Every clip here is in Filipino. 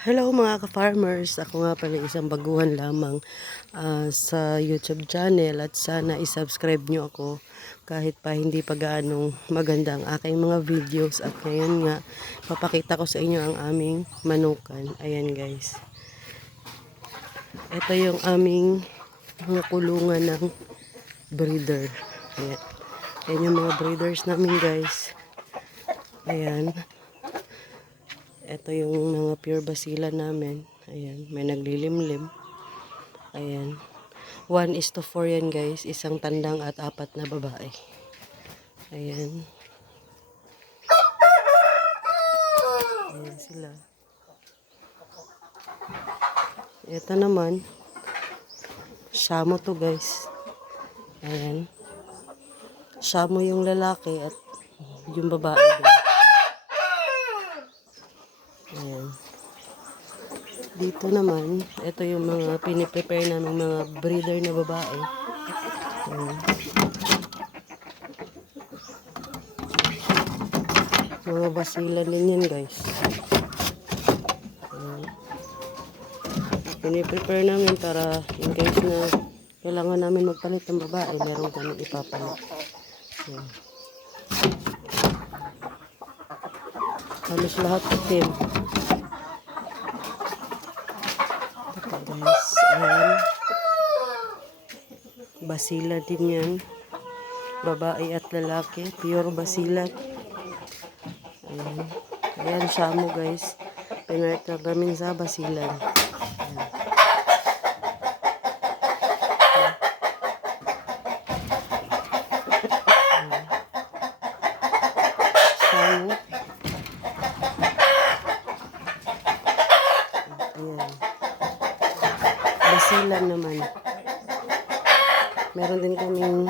Hello mga ka-farmers, ako nga pala isang baguhan lamang sa YouTube channel at sana isubscribe nyo ako kahit pa hindi pa gaanong maganda ang aking mga videos. At ngayon nga, papakita ko sa inyo ang aming manukan. Ayan guys. Ito yung aming mga kulungan ng breeder. Ayan. Ayan yung mga breeders namin guys. Ayan. Ito yung mga pure basila namin. Ayan, may naglilimlim. Ayan. 1:4 yan guys. Isang tandang at 4 na babae. Ayan. Ayan sila. Ito naman. Shamo to guys. Ayan. Shamo yung lalaki at yung babae din. Ayan. Dito naman, ito yung mga piniprepare namin mga breeder na babae. Ayan. Mga basilan din yan guys. Ayan. Piniprepare namin para in case na kailangan namin magpalit ng babae, meron kami ipapalit. Ayan. Halos lahat itim. Guys, ayan. Basila din yan. Babae at lalaki. Pure basila. Ayan. Ayan, shamo guys. Pinarter namin sa basilan. Shamo. Ayan. Basilan naman. Meron din kaming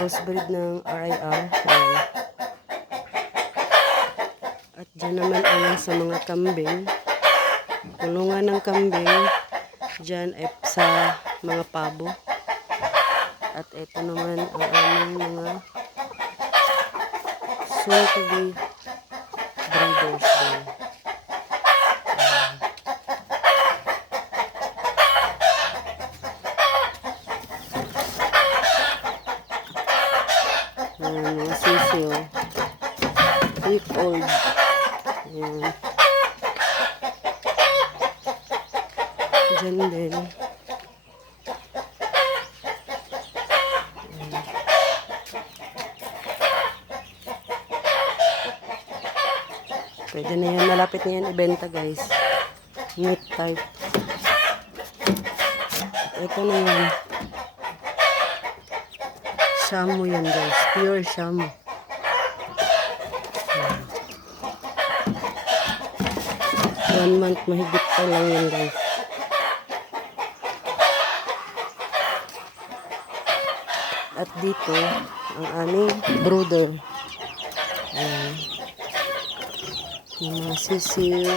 crossbreed ng RIR. Ayan. At dyan naman ay sa mga kambing. Kulungan ng kambing. Dyan ay sa mga pabo. At ito naman ang aming mga soon to be breeders din. Mga sisil. Week old. Ayan. Diyan din. Ayan. Pwede na yan. Malapit na yan ibenta guys. Meat type. Ito na yan. Shamo yan guys. Pure shamo. 1 month mahigit pa lang yan guys. At dito ang aming brooder. Ayan. Yung mga sisil.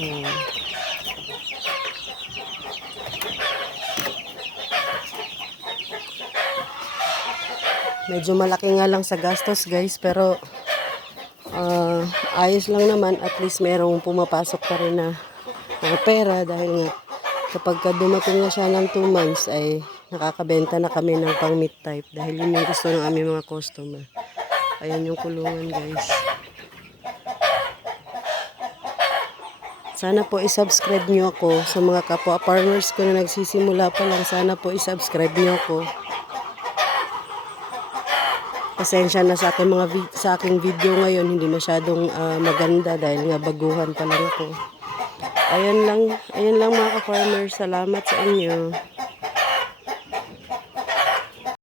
Ayan. Medyo malaki nga lang sa gastos guys, pero ayos lang naman, at least merong pumapasok pa rin na pera, dahil nga kapag dumating na siya ng 2 months ay nakakabenta na kami ng pang meat type, dahil yun yung gusto ng aming mga customer. Ayan yung kulungan guys. Sana po isubscribe nyo ako sa mga kapwa farmers ko na nagsisimula pa lang. Sana po isubscribe nyo ako. Pasensya na sa aking video ngayon, hindi masyadong maganda dahil nga baguhan pa lang ako. Ayan lang mga ka-farmers. Salamat sa inyo.